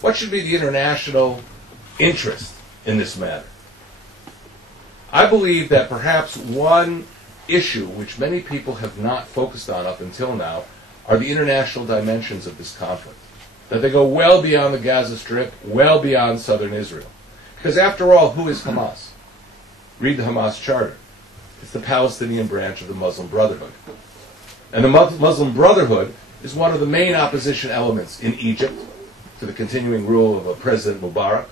What should be the international interest in this matter? I believe that perhaps one issue which many people have not focused on up until now are the international dimensions of this conflict. That they go well beyond the Gaza Strip, well beyond southern Israel. Because after all, who is Hamas? Read the Hamas charter. It's the Palestinian branch of the Muslim Brotherhood. And the Muslim Brotherhood is one of the main opposition elements in Egypt to the continuing rule of President Mubarak.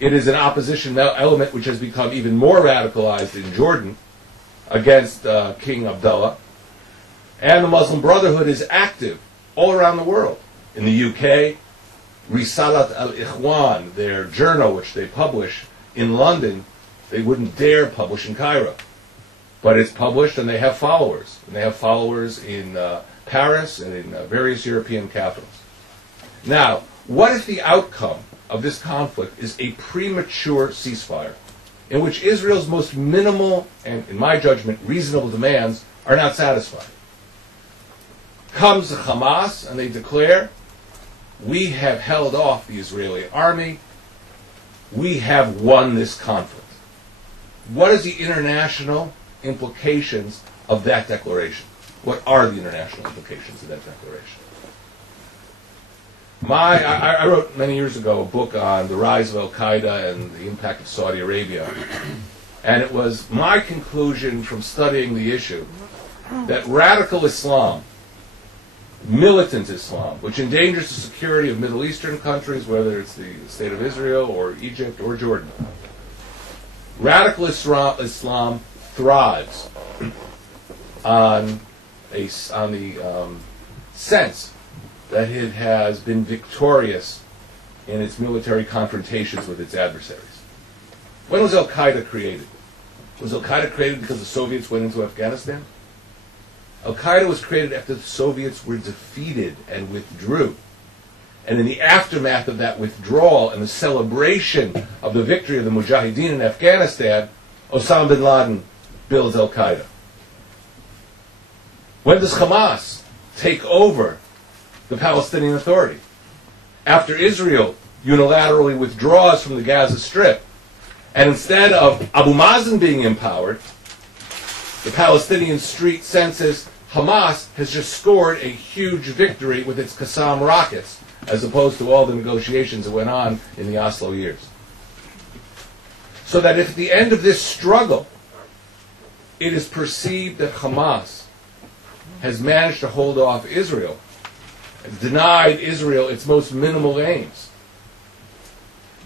It is an opposition element which has become even more radicalized in Jordan against King Abdullah. And the Muslim Brotherhood is active all around the world. In the UK, Risalat al-Ikhwan, their journal which they publish in London, they wouldn't dare publish in Cairo. But it's published and they have followers. And they have followers in Paris and in various European capitals. Now, what if the outcome of this conflict is a premature ceasefire in which Israel's most minimal and, in my judgment, reasonable demands are not satisfied? Comes the Hamas and they declare, we have held off the Israeli army, we have won this conflict. What is the international implications of that declaration? What are the international implications of that declaration? I wrote many years ago a book on the rise of Al-Qaeda and the impact of Saudi Arabia. And it was my conclusion from studying the issue that radical Islam, militant Islam, which endangers the security of Middle Eastern countries, whether it's the state of Israel or Egypt or Jordan, radical Islam thrives on the sense that it has been victorious in its military confrontations with its adversaries. When was Al-Qaeda created? Was Al-Qaeda created because the Soviets went into Afghanistan? Al-Qaeda was created after the Soviets were defeated and withdrew. And in the aftermath of that withdrawal and the celebration of the victory of the Mujahideen in Afghanistan, Osama bin Laden builds Al-Qaeda. When does Hamas take over the Palestinian Authority? After Israel unilaterally withdraws from the Gaza Strip, and instead of Abu-Mazen being empowered, the Palestinian street census, Hamas has just scored a huge victory with its Qassam rockets, as opposed to all the negotiations that went on in the Oslo years. So that if at the end of this struggle, it is perceived that Hamas has managed to hold off Israel, has denied Israel its most minimal aims,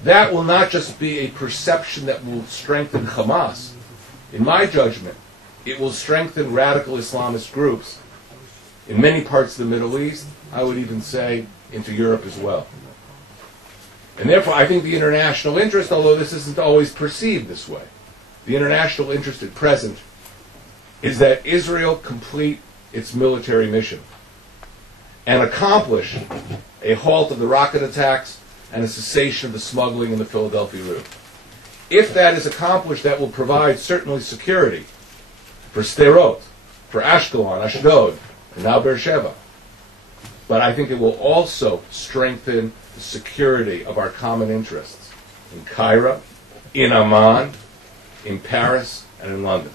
that will not just be a perception that will strengthen Hamas. In my judgment, it will strengthen radical Islamist groups in many parts of the Middle East, I would even say into Europe as well. And therefore, I think the international interest, although this isn't always perceived this way, the international interest at present is that Israel complete its military mission and accomplish a halt of the rocket attacks and a cessation of the smuggling in the Philadelphia route. If that is accomplished, that will provide certainly security for Sderot, for Ashkelon, Ashdod, and now Beersheba. But I think it will also strengthen the security of our common interests in Cairo, in Amman, in Paris, and in London.